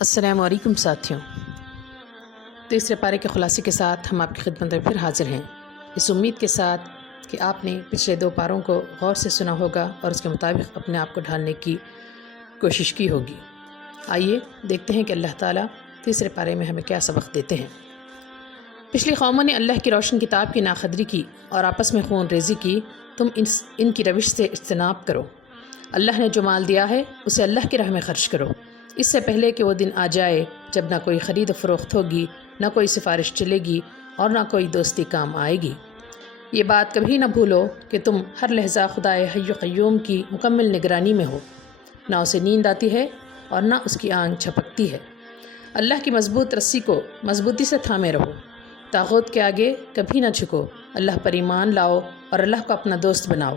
السلام علیکم ساتھیوں، تیسرے پارے کے خلاصے کے ساتھ ہم آپ کی خدمت میں پھر حاضر ہیں، اس امید کے ساتھ کہ آپ نے پچھلے 2 پاروں کو غور سے سنا ہوگا اور اس کے مطابق اپنے آپ کو ڈھالنے کی کوشش کی ہوگی۔ آئیے دیکھتے ہیں کہ اللہ تعالیٰ تیسرے پارے میں ہمیں کیا سبق دیتے ہیں۔ پچھلی قوموں نے اللہ کی روشن کتاب کی ناقدری کی اور آپس میں خون ریزی کی، تم ان کی روش سے اجتناب کرو۔ اللہ نے جو مال دیا ہے اسے اللہ کی راہ میں خرچ کرو، اس سے پہلے کہ وہ دن آ جائے جب نہ کوئی خرید و فروخت ہوگی، نہ کوئی سفارش چلے گی اور نہ کوئی دوستی کام آئے گی۔ یہ بات کبھی نہ بھولو کہ تم ہر لحظہ خدائے حی و قیوم کی مکمل نگرانی میں ہو، نہ اسے نیند آتی ہے اور نہ اس کی آنکھ جھپکتی ہے۔ اللہ کی مضبوط رسی کو مضبوطی سے تھامے رہو، طاغوت کے آگے کبھی نہ جھکو، اللہ پر ایمان لاؤ اور اللہ کو اپنا دوست بناؤ۔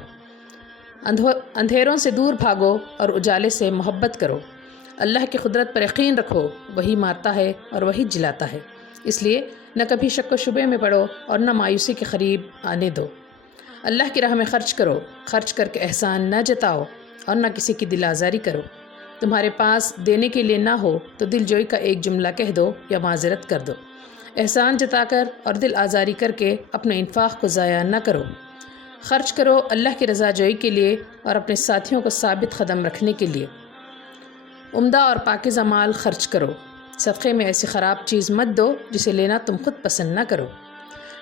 اندھیروں سے دور بھاگو اور اجالے سے محبت کرو۔ اللہ کی قدرت پر یقین رکھو، وہی مارتا ہے اور وہی جلاتا ہے، اس لیے نہ کبھی شک و شبے میں پڑو اور نہ مایوسی کے قریب آنے دو۔ اللہ کی راہ میں خرچ کرو، خرچ کر کے احسان نہ جتاؤ اور نہ کسی کی دل آزاری کرو۔ تمہارے پاس دینے کے لیے نہ ہو تو دل جوئی کا ایک جملہ کہہ دو یا معذرت کر دو۔ احسان جتا کر اور دل آزاری کر کے اپنے انفاق کو ضائع نہ کرو۔ خرچ کرو اللہ کی رضا جوئی کے لیے اور اپنے ساتھیوں کو ثابت قدم رکھنے کے لیے۔ عمدہ اور پاکیزہ مال خرچ کرو، صدقے میں ایسی خراب چیز مت دو جسے لینا تم خود پسند نہ کرو۔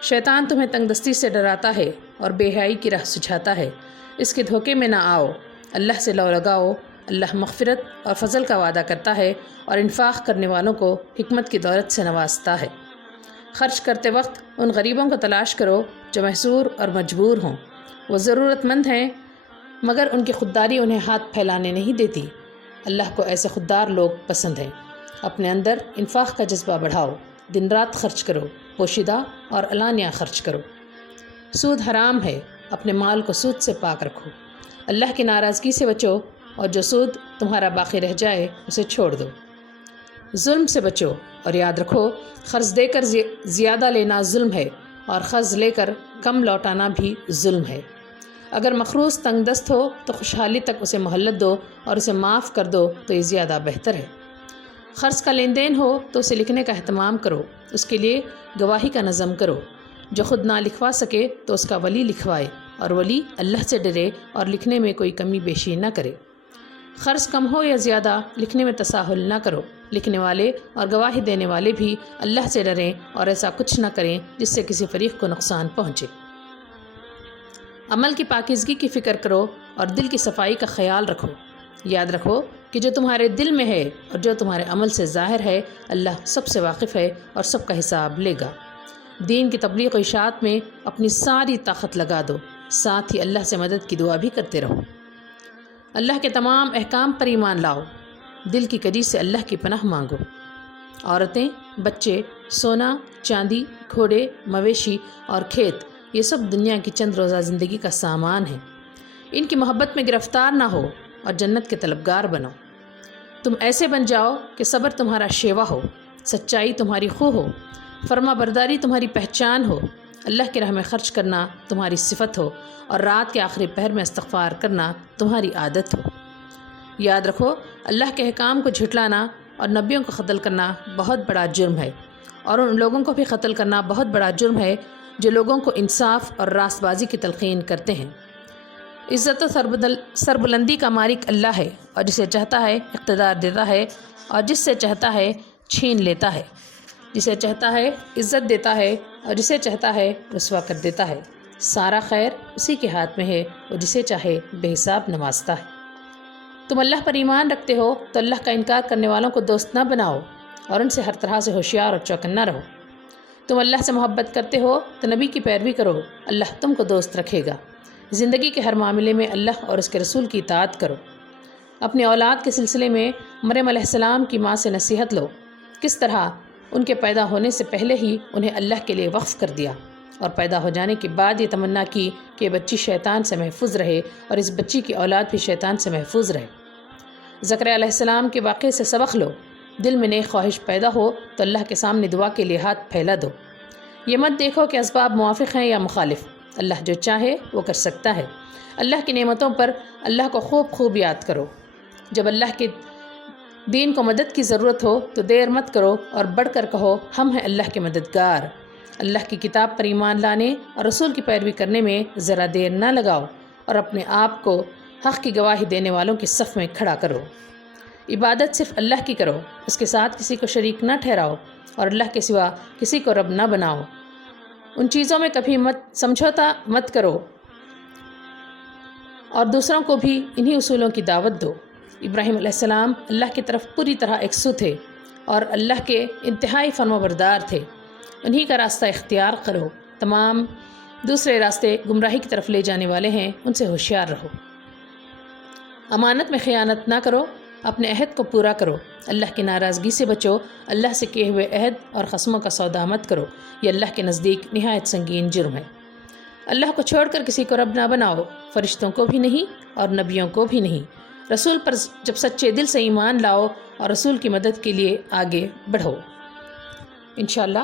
شیطان تمہیں تنگ دستی سے ڈراتا ہے اور بے حیائی کی راہ سجھاتا ہے، اس کے دھوکے میں نہ آؤ۔ اللہ سے لو لگاؤ، اللہ مغفرت اور فضل کا وعدہ کرتا ہے اور انفاق کرنے والوں کو حکمت کی دولت سے نوازتا ہے۔ خرچ کرتے وقت ان غریبوں کو تلاش کرو جو محصور اور مجبور ہوں، وہ ضرورت مند ہیں مگر ان کی خودداری انہیں ہاتھ پھیلانے نہیں دیتی۔ اللہ کو ایسے خوددار لوگ پسند ہیں۔ اپنے اندر انفاق کا جذبہ بڑھاؤ، دن رات خرچ کرو، پوشیدہ اور علانیہ خرچ کرو۔ سود حرام ہے، اپنے مال کو سود سے پاک رکھو۔ اللہ کی ناراضگی سے بچو اور جو سود تمہارا باقی رہ جائے اسے چھوڑ دو۔ ظلم سے بچو اور یاد رکھو قرض دے کر زیادہ لینا ظلم ہے اور قرض لے کر کم لوٹانا بھی ظلم ہے۔ اگر مخروص تنگ دست ہو تو خوشحالی تک اسے مہلت دو اور اسے معاف کر دو تو یہ زیادہ بہتر ہے۔ قرض کا لین دین ہو تو اسے لکھنے کا اہتمام کرو، اس کے لیے گواہی کا نظم کرو۔ جو خود نہ لکھوا سکے تو اس کا ولی لکھوائے اور ولی اللہ سے ڈرے اور لکھنے میں کوئی کمی بیشی نہ کرے۔ قرض کم ہو یا زیادہ لکھنے میں تساہل نہ کرو، لکھنے والے اور گواہی دینے والے بھی اللہ سے ڈریں اور ایسا کچھ نہ کریں جس سے کسی فریق کو نقصان پہنچے۔ عمل کی پاکیزگی کی فکر کرو اور دل کی صفائی کا خیال رکھو۔ یاد رکھو کہ جو تمہارے دل میں ہے اور جو تمہارے عمل سے ظاہر ہے، اللہ سب سے واقف ہے اور سب کا حساب لے گا۔ دین کی تبلیغ و اشاعت میں اپنی ساری طاقت لگا دو، ساتھ ہی اللہ سے مدد کی دعا بھی کرتے رہو۔ اللہ کے تمام احکام پر ایمان لاؤ، دل کی کجی سے اللہ کی پناہ مانگو۔ عورتیں، بچے، سونا، چاندی، گھوڑے، مویشی اور کھیت، یہ سب دنیا کی چند روزہ زندگی کا سامان ہے، ان کی محبت میں گرفتار نہ ہو اور جنت کے طلبگار بنو۔ تم ایسے بن جاؤ کہ صبر تمہارا شیوا ہو، سچائی تمہاری خو ہو، فرما برداری تمہاری پہچان ہو، اللہ کی راہ میں خرچ کرنا تمہاری صفت ہو اور رات کے آخری پہر میں استغفار کرنا تمہاری عادت ہو۔ یاد رکھو اللہ کے احکام کو جھٹلانا اور نبیوں کو قتل کرنا بہت بڑا جرم ہے، اور ان لوگوں کو بھی قتل کرنا بہت بڑا جرم ہے جو لوگوں کو انصاف اور راست بازی کی تلقین کرتے ہیں۔ عزت و سربلندی کا مالک اللہ ہے، اور جسے چاہتا ہے اقتدار دیتا ہے اور جس سے چاہتا ہے چھین لیتا ہے، جسے چاہتا ہے عزت دیتا ہے اور جسے چاہتا ہے رسوا کر دیتا ہے۔ سارا خیر اسی کے ہاتھ میں ہے، وہ جسے چاہے بے حساب نوازتا ہے۔ تم اللہ پر ایمان رکھتے ہو تو اللہ کا انکار کرنے والوں کو دوست نہ بناؤ اور ان سے ہر طرح سے ہوشیار اور چوکنا رہو۔ تم اللہ سے محبت کرتے ہو تو نبی کی پیروی کرو، اللہ تم کو دوست رکھے گا۔ زندگی کے ہر معاملے میں اللہ اور اس کے رسول کی اطاعت کرو۔ اپنی اولاد کے سلسلے میں مریم علیہ السلام کی ماں سے نصیحت لو، کس طرح ان کے پیدا ہونے سے پہلے ہی انہیں اللہ کے لیے وقف کر دیا اور پیدا ہو جانے کے بعد یہ تمنا کی کہ یہ بچی شیطان سے محفوظ رہے اور اس بچی کی اولاد بھی شیطان سے محفوظ رہے۔ زکریا علیہ السلام کے واقعے سے سبق لو، دل میں نیک خواہش پیدا ہو تو اللہ کے سامنے دعا کے لیے ہاتھ پھیلا دو۔ یہ مت دیکھو کہ اسباب موافق ہیں یا مخالف، اللہ جو چاہے وہ کر سکتا ہے۔ اللہ کی نعمتوں پر اللہ کو خوب خوب یاد کرو۔ جب اللہ کے دین کو مدد کی ضرورت ہو تو دیر مت کرو اور بڑھ کر کہو ہم ہیں اللہ کے مددگار۔ اللہ کی کتاب پر ایمان لانے اور رسول کی پیروی کرنے میں ذرا دیر نہ لگاؤ اور اپنے آپ کو حق کی گواہی دینے والوں کے صف میں کھڑا کرو۔ عبادت صرف اللہ کی کرو، اس کے ساتھ کسی کو شریک نہ ٹھہراؤ اور اللہ کے سوا کسی کو رب نہ بناؤ۔ ان چیزوں میں کبھی سمجھوتا مت کرو اور دوسروں کو بھی انہی اصولوں کی دعوت دو۔ ابراہیم علیہ السلام اللہ کی طرف پوری طرح یکسو تھے اور اللہ کے انتہائی فرمانبردار تھے۔ انہی کا راستہ اختیار کرو، تمام دوسرے راستے گمراہی کی طرف لے جانے والے ہیں، ان سے ہوشیار رہو۔ امانت میں خیانت نہ کرو، اپنے عہد کو پورا کرو، اللہ کی ناراضگی سے بچو، اللہ سے کیے ہوئے عہد اور قسموں کا سودا مت کرو، یہ اللہ کے نزدیک نہایت سنگین جرم ہے۔ اللہ کو چھوڑ کر کسی کو رب نہ بناؤ، فرشتوں کو بھی نہیں اور نبیوں کو بھی نہیں۔ رسول پر جب سچے دل سے ایمان لاؤ اور رسول کی مدد کے لیے آگے بڑھو۔ انشاءاللہ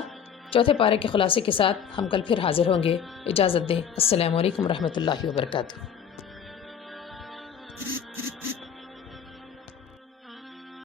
چوتھے پارے کے خلاصے کے ساتھ ہم کل پھر حاضر ہوں گے۔ اجازت دیں، السلام علیکم ورحمۃ اللہ وبرکاتہ۔